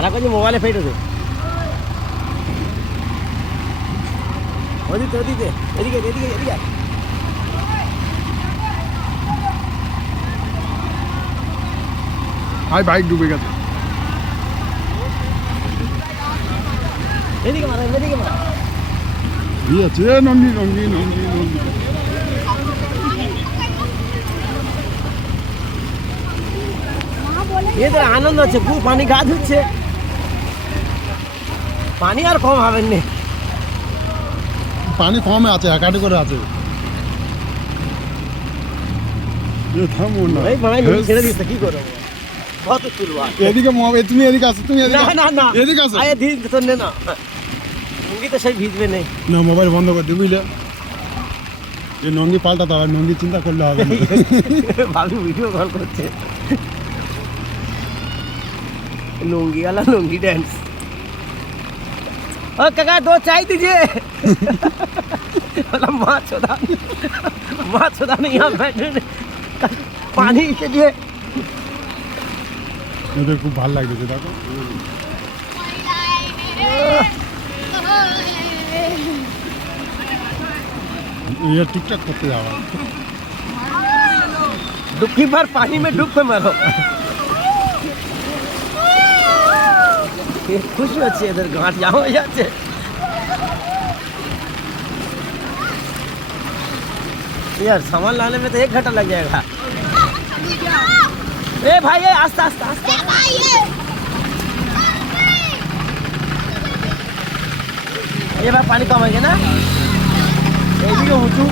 খারাপ কাজে মোবাইলে ফেটে তো ওদিকে ওদিকে এদিকে এদিকে এদিকে ভাই বাইক ডুবে গেছে। এদিকে মারা এদিকে মারা ইয়ে আছে নন্দী নন্দী নন্দী নন্দী। এদের আনন্দ হচ্ছে খুব পানি গা ধুচ্ছে পানি আর কম হবেন না পানি কমে আছে একাটি করে আছে। থামো না এই মাই ছেড়ে দিচ্ছে কি করবো কত তুলবো এদিকে তুমি এদিকে আসো তুমি এদিকে না না না এদিকে আসো আরে ধীরে তো নে না নঙ্গি তো সেই ভিজবে নেই না মোবাইল বন্ধ করে দিই বুঝলে যে নঙ্গি পাল্টাতে হবে নঙ্গি চিন্তা করলে হবে না। ভাবি ভিডিও কল করছে लुंगी वाला लुंगी डांस ओ काका 2 चाय दीजिए वाला माँ चोदा नहीं यहाँ बैठे पानी के लिए ওদের খুব ভালো লাগছে দেখো ये टिकटॉक करते जाओ डुबकी भर पानी में डूब के मारो खुश अच्छे इधर घाट जाओ जाते यार सामान लाने में तो 1 घंटा लग जाएगा ए भाई ये आस्ते आस्ते आस्ते ये भाई पानी कम है ना ये भी ऊँचू